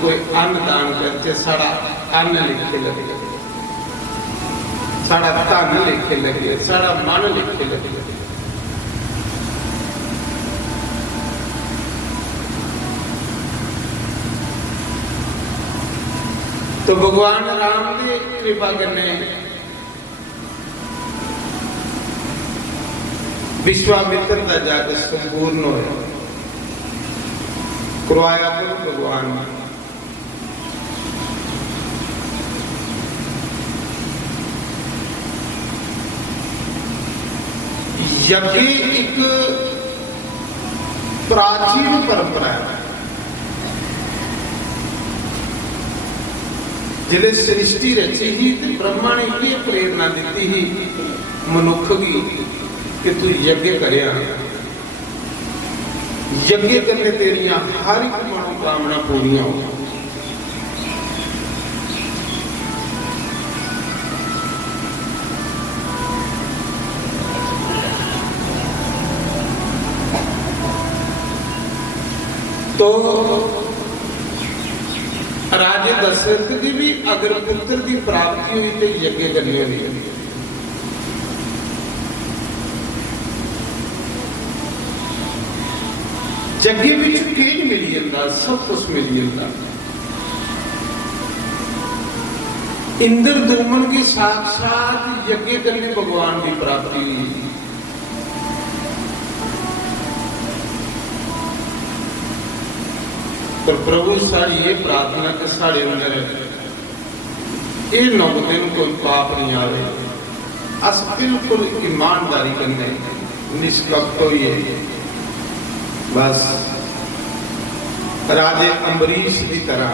कोई अन्न दान करके साड़ा अन्न लिखे लगे, साड़ा धन लिखे लगे, साड़ा मन लिखे लगे। तो भगवान राम की कृपा करने विश्वामित्र का जग संपूर्ण होया, करवाया गुरु भगवान ने। यज्ञ एक प्राचीन परंपरा है, जिले सृष्टि रची ही तो ब्रह्मा ने ये प्रेरणा दी ही मनुख की कि तू यज्ञ करिया, यज्ञ करने तेरिया हर एक मनोकामना पूरियां हो। तो राजे दशरथ की भी अगर पुत्र की प्राप्ति हुई तो यज्ञ करनी होगी। यज्ञ विच तेज मिली जाता, सब कुछ मिली जाता। इंद्र दुम्न की साक्षात यज्ञ करके भगवान की प्राप्ति हुई। पर प्रभु सारी ये प्रार्थना के साढ़े अंदर ये 9 दिन कोई पाप नहीं आवे, अस बिल्कुल ईमानदारी करने निष्कपट होइए। बस राजे अम्बरीश की तरह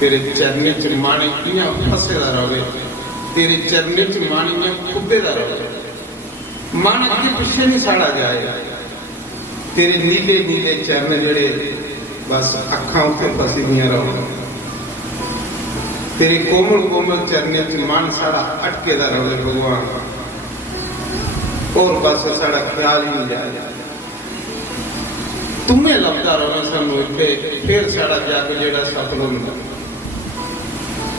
तेरे चरने च माणिकियां फसेदा रहे, तेरे चरने च माणियां खुबेदा रहे, मन अगे पिछे नहीं साड़ा जाए। तेरे नीले नीले चरण जड़े बस अखा उत्ते फसी दियां रहो, तेरे कोमल कोमल चरने च मन साड़ा अटकेदा रहे भगवान, और बस साड़ा ख्याल ही नहीं जाए। तुम्हें लभदा रहे सानू इत्थे, फिर साड़ा जग जेड़ा सफल हुंदा,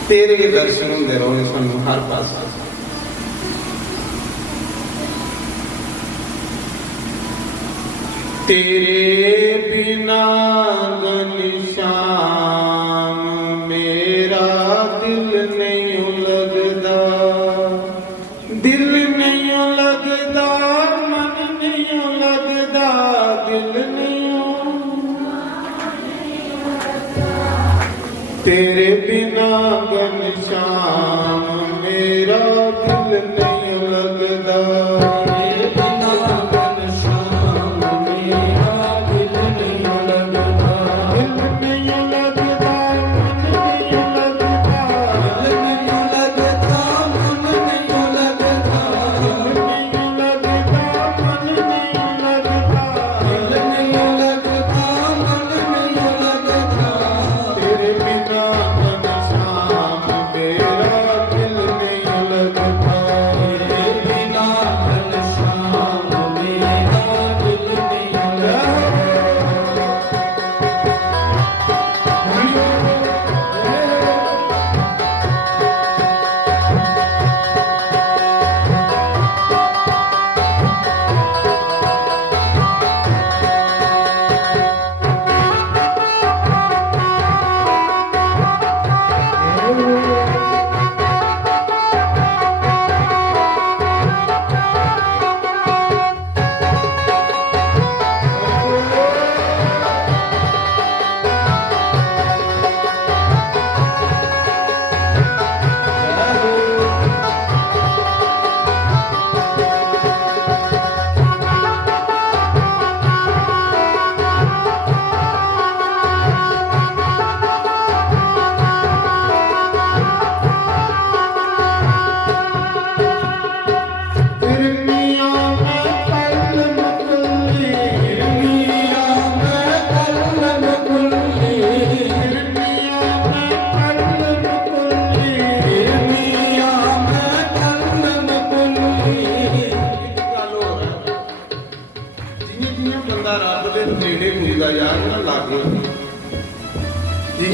तेरे दर्शन हुंदे रहे सानू हर पासे। तेरे बिना घनश्याम मेरा दिल नहीं लगदा, दिल नहीं लगदा, मन नहीं लगदा, दिल नहीं। तेरे बिना घनश्याम मेरा दिल नहीं लगदा, तेरे बिना घनश्याम मेरा दिल नहीं लगदा।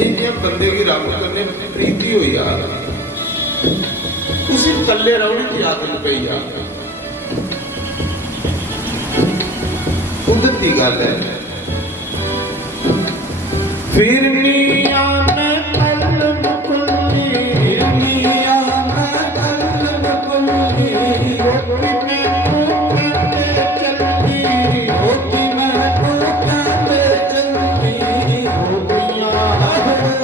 जिन्हें बंदे की रब करने प्रीति हुई यार उसी कल्ले रौने की आदत पई यार कुदरती गल है फिर मियां मैं कलम कुल्ली फिर मियां मैं कलम कुल्ली रोटी में कहते चलती रोटी में कहते चलती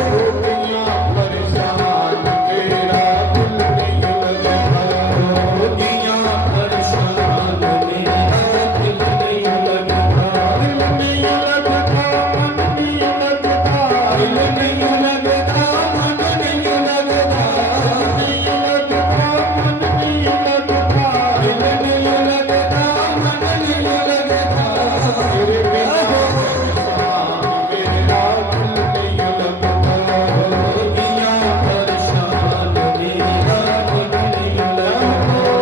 रोटियां परेशान तेरा दिल नहीं लगता रोटियां परेशान मेरा दिल नहीं लगता दिल नहीं लगता मन नहीं लगता दिल नहीं लगता मन नहीं लगता नहीं लगता मन नहीं लगता दिल नहीं लगता मन नहीं लगता तेरे बिना मेरा दिल नहीं लगता रोटियां परेशान मेरा दिल नहीं लगता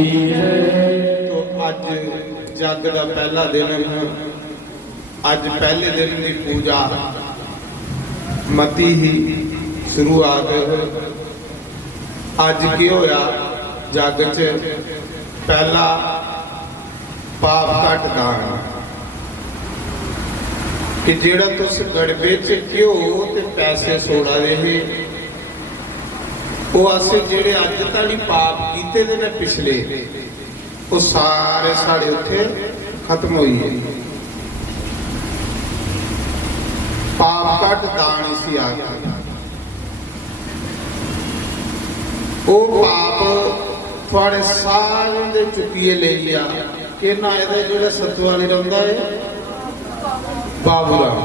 तो अज जग का पहला दिन, अज पहले दिन की पूजा मती ही शुरुआत। अज की होया जग च पहला पाप घट दान कि जेड़ा तुस गड़बे च घ्यो ते पैसे सोड़ा दे वो अस जेड़े अज तक पाप कीते दे ने पिछले वो सारे साढ़े उत्थे खत्म होई है। पाप घट दान इसी आ गया। वो पाप थोड़े सारे दे चुकिए ले लिया कि ना ये जो सत्वा नहीं रहा है बाबूराम।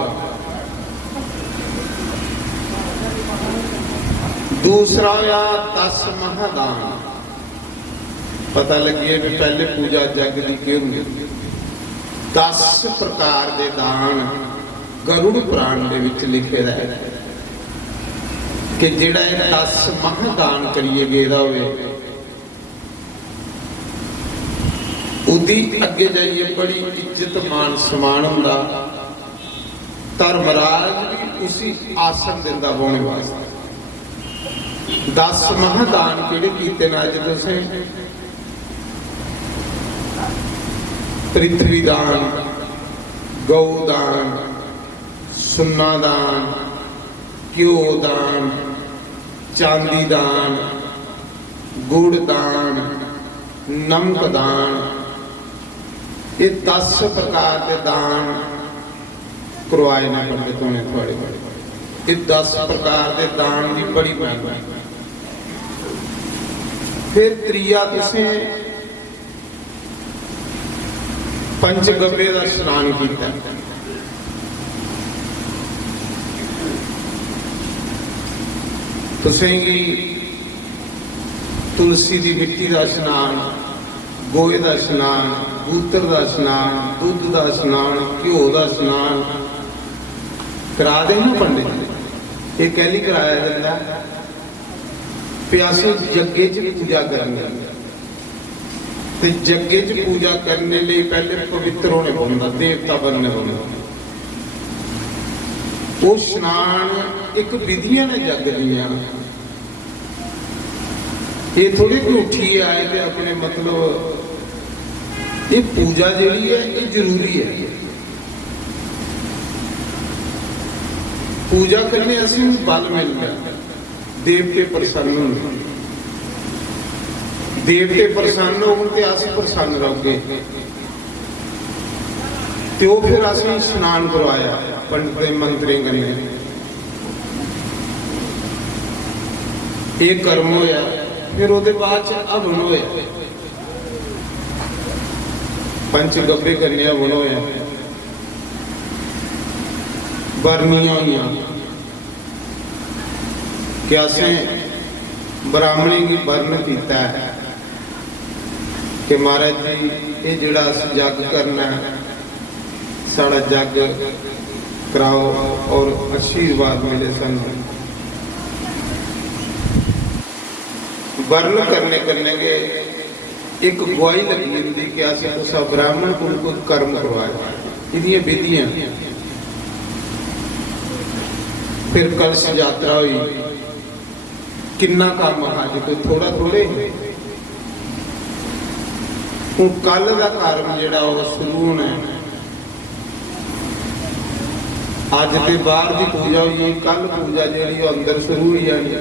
दूसरा या 10 महादान। पता लगे भी पहले पूजा जग की क्यों होंगी। 10 प्रकार के दान गरुड़ पुराण के विच लिखे है कि जिहड़ा 10 महादान करिए गेदा होवे उदी अगे जाइए बड़ी इज्जत मान सम्मान हुंदा। धर्मराज भी उसी आसन दिंदा बोने वास्ते। 10 महादान किहड़े कीते ने अज तुसें? पृथ्वी दान, गौ दान, सुन्ना दान, घ्यो दान, चांदी दान, गुड़ दान, नमक दान। ये 10 प्रकार के दान करवाए ने पंडितों ने थोड़े बड़े। ये 10 प्रकार के दान की बड़ी महिमा। फिर त्रिया तुसें पंचगव्य का स्नान किया। तुसें तुलसी की मिट्टी का स्नान, गोहे का स्नान, मूत्र का स्नान, दुध का स्नान, घ्यो का स्नान करा देना पंडित। ये कहली कराया जाता कि असीं जग्गे च पूजा करनी ते जग्गे च पूजा करने लिए पहले पवित्र होने पौंदा, देवता बनने पौंदा। वो स्नान एक विधियां ने जग दियां। ये थोड़ी झूठी आए थे अपने मतलब। ये पूजा जिहड़ी है ये जरूरी है। पूजा करने असीं बल मिलता, देवते प्रसन्न होंगे। देवते प्रसन्न होंगे तो असीं प्रसन्न रहोगे। तो फिर असीं स्नान करवाया पंडित मंत्री कन्नै। ये कर्म होया। फिर उसके बाद हवन होया, पंचगव्य करने हवन होया, बरनियां हुईयां कि असें ब्राह्मणी की बरन किया है कि महाराज जी ये जिहड़ा असीं जग करना है साड़ा जग कराओ और आशीर्वाद मिले सानूं। वर्ण करने के एक गवाही लगी होंगी कि असीं उस ब्राह्मण को कोई कर्म करवाया। इहदियां विधियां। फिर कलश यात्रा हुई। किन्ना काम अज कोई थोड़ा थोड़े। हुण कल का कर्म जिहड़ा वो शुरू होना है। अज के बाहर की पूजा हुई, कल पूजा जिहड़ी अंदर शुरू हुई जानी।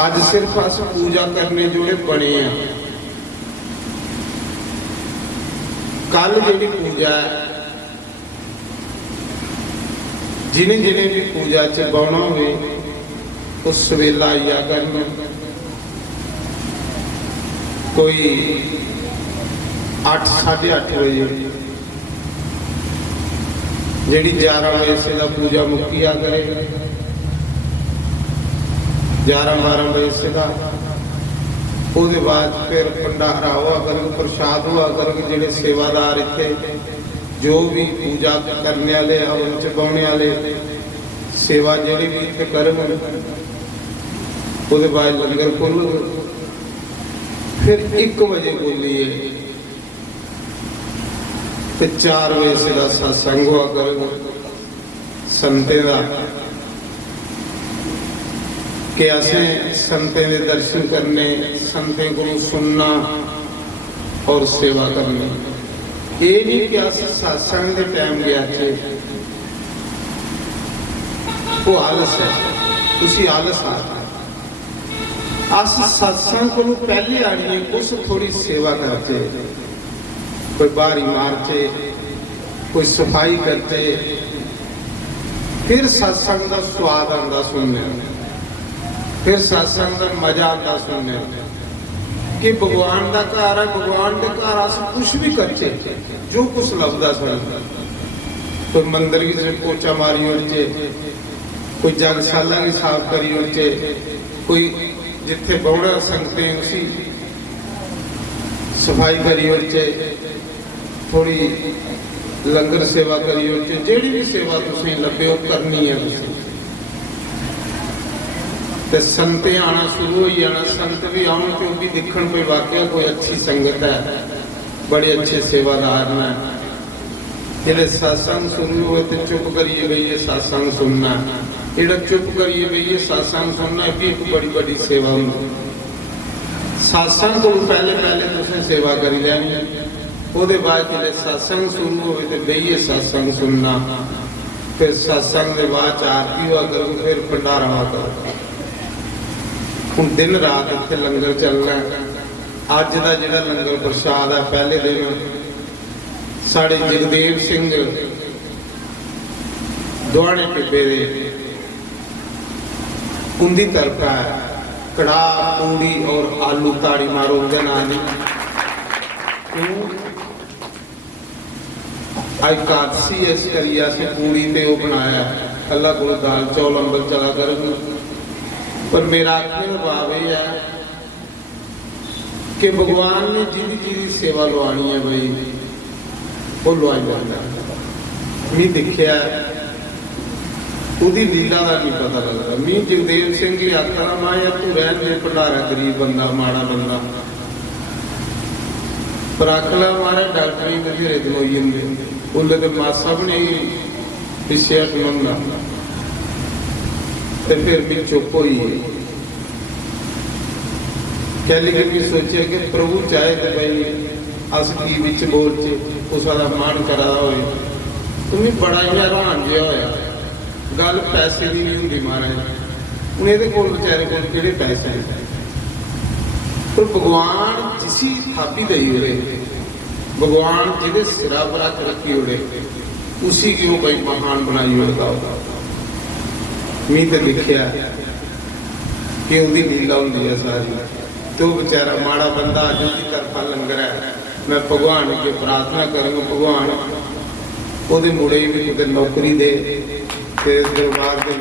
आज सिर्फ अस पूजा करने जोड़े बने हैं। कल जी पूजा है जिन्हें जिन्हें भी पूजा च बौना हुए उस सवेला आइया करना। कोई 8 साढ़े 8 बजे जी 11 बजे से पूजा मुक्की आ करे। 11-12 बजे से उसके बाद फिर भंडारा हुआ करो, प्रसाद हुआ करो। जेडे सेवादार इतने जो भी पूजा करने वाले हवन च बौने वाले सेवा जी भी इतने करन उसके बाद लंगर खुल फिर 1 बजे बोलिए तो 4 बजे से सत्संग हुआ करो संतें दा कि असें संतें दे दर्शन करने, संतें को सुनना और सेवा करनी। ये नहीं कि अस सत्संग के टाइम गया थे वो आलस है, तुसी आलस आ अस सत्संग को पहले आनी उस थोड़ी सेवा करते, कोई बारी मारते, कोई सफाई करते, फिर सत्संग का स्वाद आता सुनने, फिर सत्संग का मजा आता सुनने कि भगवान का घर है, भगवान के घर अस कुछ भी करते जो कुछ लभदा सानू, कोई मंदिर की पोचा मारी उड़चे, कोई जगशाला की साफ करी उड़चे, कोई जिथे बहुड़ा संगतें उसी सफाई करी उड़चे, थोड़ी लंगर सेवा करी उड़चे, जेड़ी भी सेवा तुसीं लभे हो करनी है तुसीं। ते संतें आना शुरू हो जाना, संत भी आउण ते भी दिखण कोई वाकया कोई अच्छी संगत है, बड़े अच्छे सेवादार ने। जिहड़े सत्संग शुरू हुए तो चुप करिए बई ये सत्संग सुनना, जिहड़ा चुप करिए बई ये सत्संग सुनना भी एक बड़ी बड़ी सेवा हुंदी। सत्संग तो पहले पहले तुसें सेवा करी लैनी, उसदे बाद जिहड़े सत्संग शुरू होवे ते बईए सत्संग सुनना, फिर सत्संग के बाद आरती हुआ करो, फिर भंडारा हुआ करो। हुण दिन रात इत्थे लंगर चलना। अज दा जिहड़ा लंगर प्रसाद है पहले दिन साडे जगदेव सिंह दुआणे टिब्बे दे उनकी तरफ है कड़ाह पूड़ी और आलू ताड़ी मारो उनके नाम एकादशी इस करिए असीं पूड़ी ते वो बनाया, अल्लाह को दाल चौल अंबल चला करूँ। पर मेरा आखने का भाव यह है कि भगवान ने जिंदी जिंदी सेवा लवानी है बई वो लवाई जाता है। मैं देखिया उसकी लीला का नहीं पता लगता। मैं जगदेव सिंह की आखना मां यार तू रहन दे, भंडारा गरीब बंदा माड़ा बंदा, पर आखला मारे डॉक्टरी बथेरे दिन हो जाते उन्हें तो मासा भी नहीं पिछे सुनना, तो फिर भी चुप हो क्या। लेकिन मैं सोचा कि प्रभु चाहे तो भाई अस की बिच बोलचे उसका मान करा हो, तुम्हें बड़ा ही हैरान जहा होया। गल पैसे की नहीं होंगी महाराज, हूँ ये बेचारे को कि पैसे हैं, पर भगवान जिसी थापी दई उड़े, भगवान जिहदे सिरा पर रख रखी उड़े उसी की वो भाई महान बनाई उड़ता होगा। मैं तो लिखिया कि उसकी लीला होंगी है सारी, तो बेचारा माड़ा बंदा अज उसकी तरफा लंगर है। मैं भगवान अगे प्रार्थना करूँगा भगवान वो मुड़े भी कितने नौकरी दे दरबार के